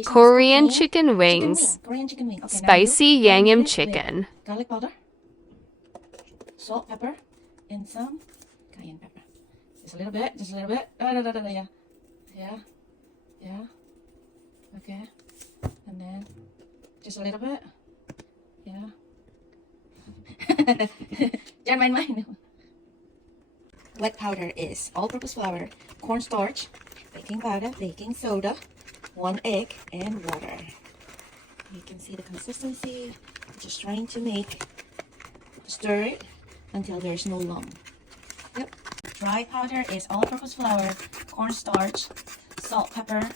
Korean chicken wings. Korean chicken wing. Okay, Spicy now you yangnyeom put chicken. garlic powder, salt, pepper, and some cayenne pepper. Just a little bit. Just a little bit. Yeah. Yeah. Yeah. Okay. And then just a little bit. Yeah. Don't mind mine. Wet powder is all-purpose flour, cornstarch, baking powder, baking soda, 1 egg, and water. You can see the consistency. Just trying to stir it until there's no lump. Yep. Dry powder is all-purpose flour, cornstarch, salt, pepper,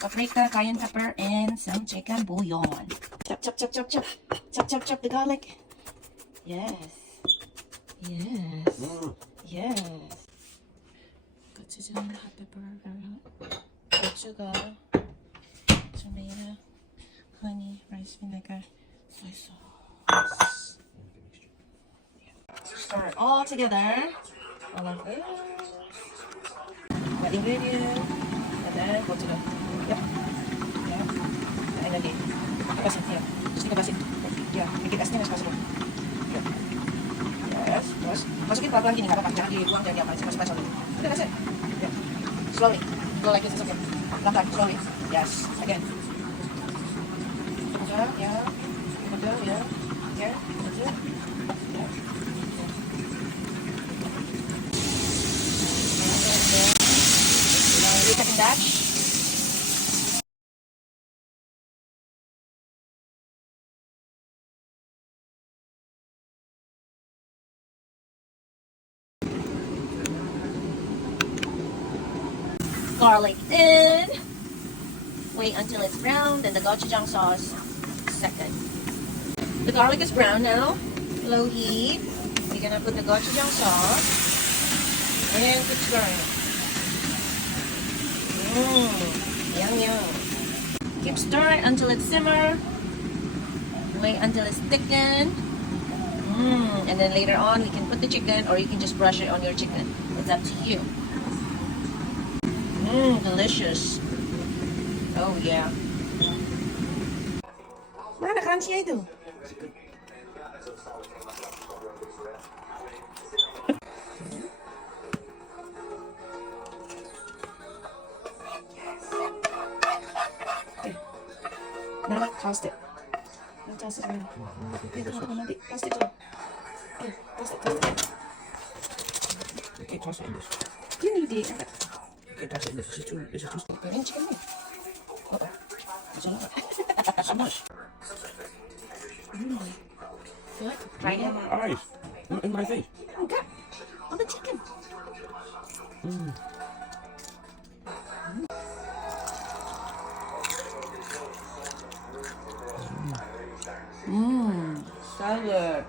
paprika, cayenne pepper, and some chicken bouillon. Chop, chop, chop, chop, chop. Chop, chop, chop the garlic. Yes. Yes. Yes. 고추장, hot pepper, very hot. 고추가, tomato, honey, rice vinegar, soy sauce. Stir it all together. All of this. Wet ingredient. And then gochuga. Yep. Yep. And again. Basin, yeah. Just take a basin. Yeah. Make it as thin as possible. Yeah. Yes. Terus masukin pelan-pelan gini, nggak apa-apa. Jangan dibuang, jangan diapain. Masukkan slowly. Okay, that's it. Yeah. Slowly. Go like this, it's okay. Pelan-pelan, slowly. Yes. Again. Yeah. Yeah. Yeah. Yeah. That's it. Yeah. Second batch. Garlic in. Wait until it's brown, then the gochujang sauce second. The garlic is brown now. Low heat. We're gonna put the gochujang sauce and keep stirring. Yangnyeom. Keep stirring until it simmer. Wait until it's thickened. And then later on, we can put the chicken, or you can just brush it on your chicken. It's up to you. Delicious. Oh yeah. Mana crunchy itu? Now toast it. Now toast it around. Nanti toast it dulu. Toast it. You can't toss it in this. Ini diangkat. You can't toss it in this. This is too small. Ini chicken nih. Apa? It's a lot. So much. Good. Try it. In my eyes. Not in my face. Enggak. On the chicken. Salad.